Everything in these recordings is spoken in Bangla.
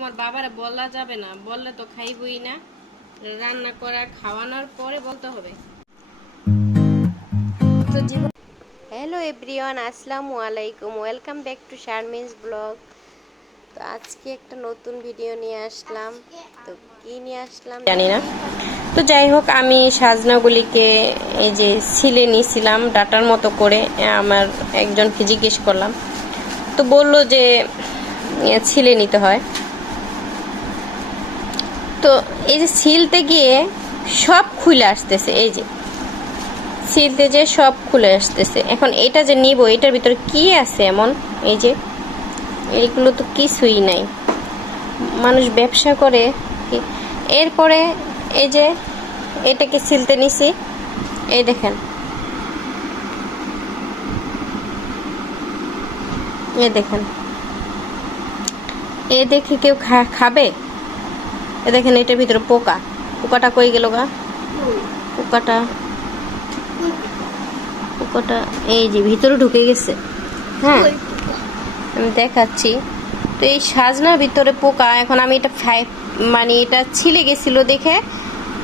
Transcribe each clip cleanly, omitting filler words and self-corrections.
তোমার বাবারে বলা যাবে না, বললে তো খাইবই না। রান্না করা খাওয়ানোর পরে বলতে হবে। তো জীবন হ্যালো এভরিওয়ান, আসসালামু আলাইকুম, welcome back to Sharmin's blog. তো আজকে একটা নতুন ভিডিও নিয়ে আসলাম। তো কি নিয়ে আসলাম জানি না। তো যাই হোক, আমি সাজনাগুলিকে এই যে ছিলে নিয়েছিলাম ডাটার মতো করে। আমার একজনকে জিজ্ঞেস করলাম, তো বললো যে ছিলে নিতে হয়। তো এই যে ছিলতে গিয়ে সব খুলে আসতেছে, এই যে ছিলতে যে সব খুলে আসতেছে। এখন এটা যে নিব, এটার ভিতরে কি আছে এমন? এই যে এইগুলো তো কিছুই নাই, মানুষ ব্যবসা করে। এরপরে এই যে এটাকে ছিলতে নিছি, এই দেখেন, এই দেখেন, এ দেখে কেউ খাবে? এ দেখেন, এটার ভিতরে পোকা। পোকাটা কই গেল গা? পোকাটা পোকাটা এই যে ভিতরে ঢুকে গেছে। হ্যাঁ, আমি দেখাচ্ছি। তো এই সাজনার ভিতরে পোকা। এখন আমি এটা মানে এটা ছিলে গেছিল দেখে,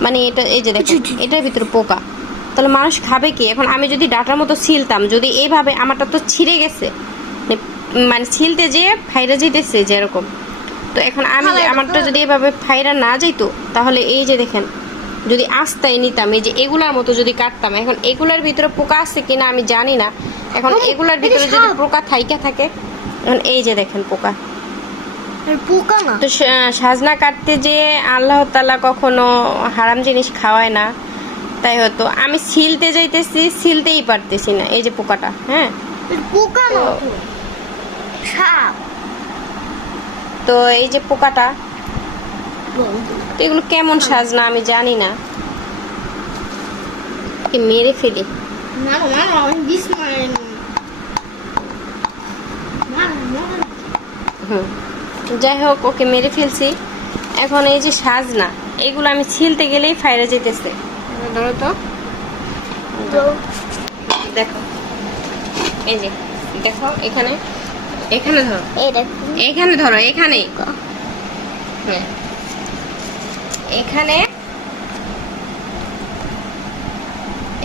মানে এটা এই যে দেখো, এটার ভিতরে পোকা। তাহলে মানুষ খাবে কি? এখন আমি যদি ডাটার মতো ছিলতাম, যদি এইভাবে, আমারটা তো ছিঁড়ে গেছে, মানে ছিলতে যেয়ে ফাইরা যেতেছে যেরকম। তো এখন আমি আমারটা যদি এভাবে ফাইরা না যাইতো, তাহলে এই যে দেখেন, যদি আস্তায় নিতাম, এই যে এগুলার মতো যদি কাটতাম, এখন এগুলার ভিতরে পোকা আছে কিনা আমি জানি না। এখন এগুলার ভিতরে যদি পোকা থাইকা থাকে, এখন এই যে দেখেন পোকা। তো সাজনা কাটতে যে আল্লাহ তাআলা কখনো হারাম জিনিস খাওয়ায় না, তাই হয়তো আমি ছিলতে যাইতেছি, ছিলতেই পারতেছি না। এই যে পোকাটা, হ্যাঁ, পোকা না, সাপ। তো এই যে পোকাটা, তো এগুলো কেমন সাজনা আমি জানি না, মেরে ফেলি। যাই হোক, ওকে মেরে ফেলছি। এখন এই যে সাজনা, এগুলো আমি ছিলতে গেলেই ফাইরে যেতেছে। ধরো তো, দেখো, এই যে দেখো, এখানে এখানে ধরো, এখানে ধরো, এখানে, হ্যাঁ, এখানে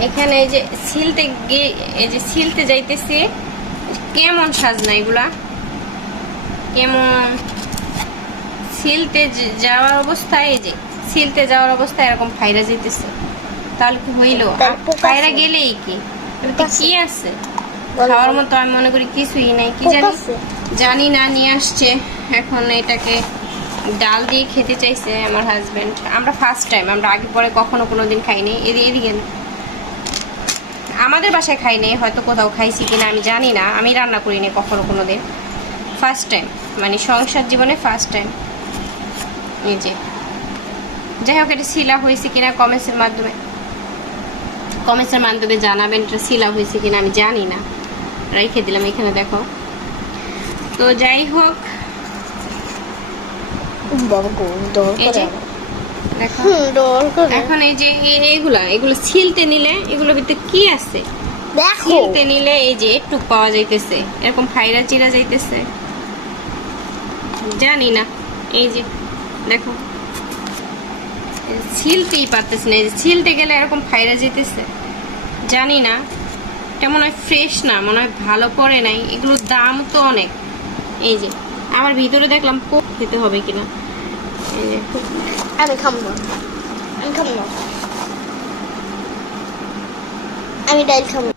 এখানে এই যে ছিলতে গিয়ে, এই যে ছিলতে যাইতেছে। কেমন সাজনা এগুলা, কেমন ছিলতে যাওয়ার অবস্থায়, এই যে ছিলতে যাওয়ার অবস্থায় এরকম ফাইরা যেতেছে। তাহলে কি হইলো? ফাইরা গেলেই কি কি আছে খাওয়ার মতো? আমি মনে করি কিছুই নাই। কি জানি না, নিয়ে আসছে। এখন এটাকে ডাল দিয়ে খেতে চাইছে আমার হাজবেন্ড। আমরা ফার্স্ট টাইম, আমরা আগে পরে কখনো কোনোদিন খাইনি। এদিকে আমাদের বাসায় খাইনি, হয়তো কোথাও খাইছি কিনা আমি জানি না। আমি রান্না করিনি কখনো কোনোদিন, ফার্স্ট টাইম, মানে সংসার জীবনে ফার্স্ট টাইম। এই যে, যাই হোক, এটা শিলা হয়েছে কিনা কমেন্টসের মাধ্যমে জানাবেন। এটা শিলা হয়েছে কিনা আমি জানি না, রেখে দিলাম এখানে, দেখো। তো যাই হোক, এই যে দেখো, এখন এই যে এগুলো ছিলতে নিলে, এগুলোর ভিতরে কি আছে ছিলতে নিলে, এই যে একটু পাওয়া যাইতেছে, এরকম ফাইরা চিরা যাইতেছে, জানি না। এই যে দেখো, ছিলতেই পারতেছে না। এই যে ছিলতে গেলে এরকম ফাইরা যেতেছে, জানি না। এটা মনে হয় ফ্রেশ না, মনে হয় ভালো পড়ে নাই। এগুলোর দাম তো অনেক। এই যে আমার ভিতরে দেখলাম পোক, খেতে হবে কিনা। এই যে আমি খাবো না, আমি ডাল খাবো।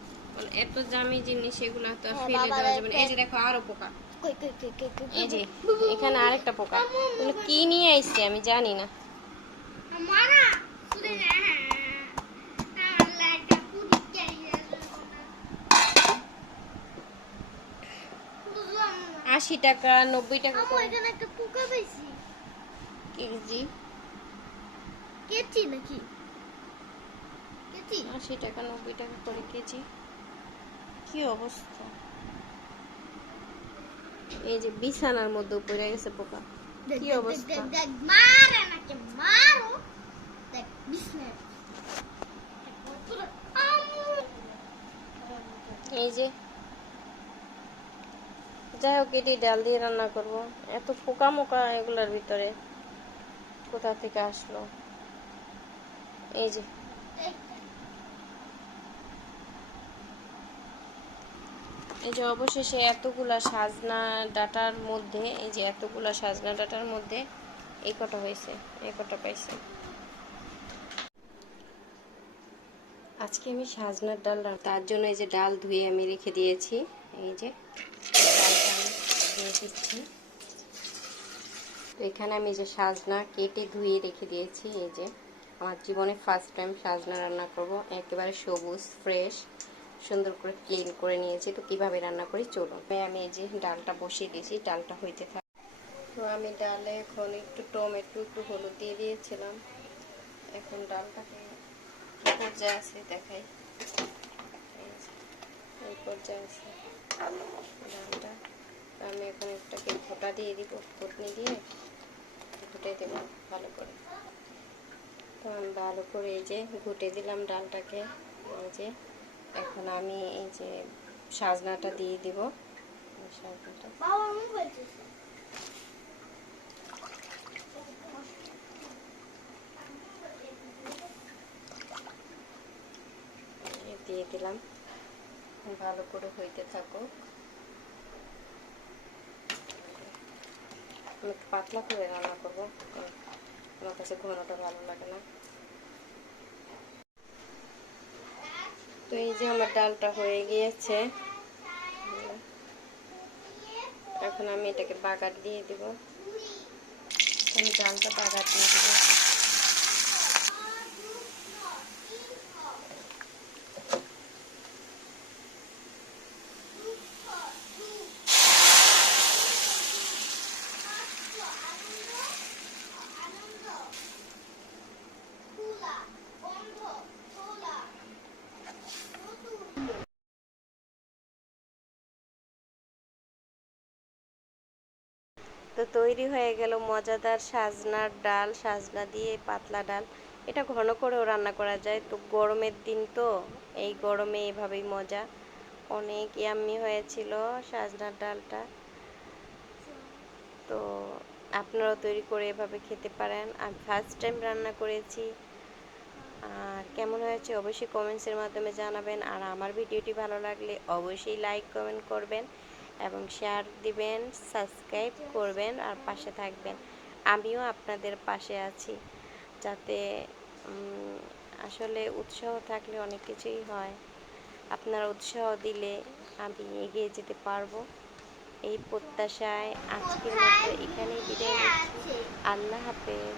এত দামি জিনিস, এগুলো তো ফেলে দেওয়া যাবে না। এই যে দেখো, আরো পোকা। এই যে এখানে আরেকটা পোকা। এগুলো কি নিয়ে আসছে আমি জানি না। 80 টাকা 90 টাকা করে কেজি। 80 টাকা 90 টাকা করে কেজি। কি অবস্থা! এই যে বিছানার মধ্যে পড়ে গেছে পোকা। কি অবস্থা! এই যে যাই হোক, এটি ডাল দিয়ে রান্না করব। এত পোকা মোকা এগুলোর ভিতরে কোথা থেকে আসলো? এই যে অবশেষে এতগুলা সাজনা ডাটার মধ্যে, এই যে এতগুলা সাজনা ডাটার মধ্যে এই কটা হয়েছে, এই কটা পাইছে। আজকে আমি সাজনার ডাল তার জন্য এই যে ডাল ধুয়ে আমি রেখে দিয়েছি। এই যে ডালটা আমি দিয়ে দিচ্ছি। তো এখানে আমি যে সাজনা কেটে ধুয়ে রেখে দিয়েছি। এই যে আমার জীবনে ফার্স্ট টাইম সাজনা রান্না করব। একেবারে সবুজ ফ্রেশ সুন্দর করে ক্লিন করে নিয়েছি। তো কিভাবে রান্না করি চলুন। আমি এই যে ডালটা বসিয়ে দিয়েছি, ডালটা হইতে থাক। তো আমি ডালে এখন একটু টমেটো একটু হলুদ দিয়ে দিয়েছিলাম। এখন ডালটাকে পর্যায়ে আছে দেখাই, এই পর্যায়ে আছে ডালটা। আমি এখন একটাকে ঘোটা দিয়ে দিব, ঘুটনি দিয়ে ঘুটে দেবো ভালো করে। তো আমি ভালো করে এই যে ঘুটে দিলাম ডালটাকে। এই যে এখন আমি এই যে সাজনাটা দিয়ে দিব। সাজনাটা দিয়ে দিলাম, ভালো করে হইতে থাকো। আমি একটু পাতলা করে রান্না করবো, আমার কাছে ঘনটা ভালো লাগে না। তো এই যে আমার ডালটা হয়ে গিয়েছে। এখন আমি এটাকে বাগার দিয়ে দিব। আমি ডালটা বাগার দিয়ে দিব। তো তৈরি হয়ে গেল মজাদার সাজনার ডাল, সাজনা দিয়ে পাতলা ডাল। এটা ঘন করেও রান্না করা যায়। তো গরমের দিন, তো এই গরমে এভাবেই মজা। অনেক ইয়াম্মি হয়েছিল সাজনার ডালটা। তো আপনারাও তৈরি করে এভাবে খেতে পারেন। আমি ফার্স্ট টাইম রান্না করেছি। আর কেমন হয়েছে অবশ্যই কমেন্টসের মাধ্যমে জানাবেন। আর আমার ভিডিওটি ভালো লাগলে অবশ্যই লাইক কমেন্ট করবেন এবং শেয়ার দিবেন, সাবস্ক্রাইব করবেন আর পাশে থাকবেন। আমিও আপনাদের পাশে আছি, যাতে আসলে উৎসাহ থাকলে অনেক কিছুই হয়। আপনারা উৎসাহ দিলে আমি এগিয়ে যেতে পারবো। এই প্রত্যাশায় আজকের মতো এখানেই বিদায় নিচ্ছি। আল্লাহ হাফেজ।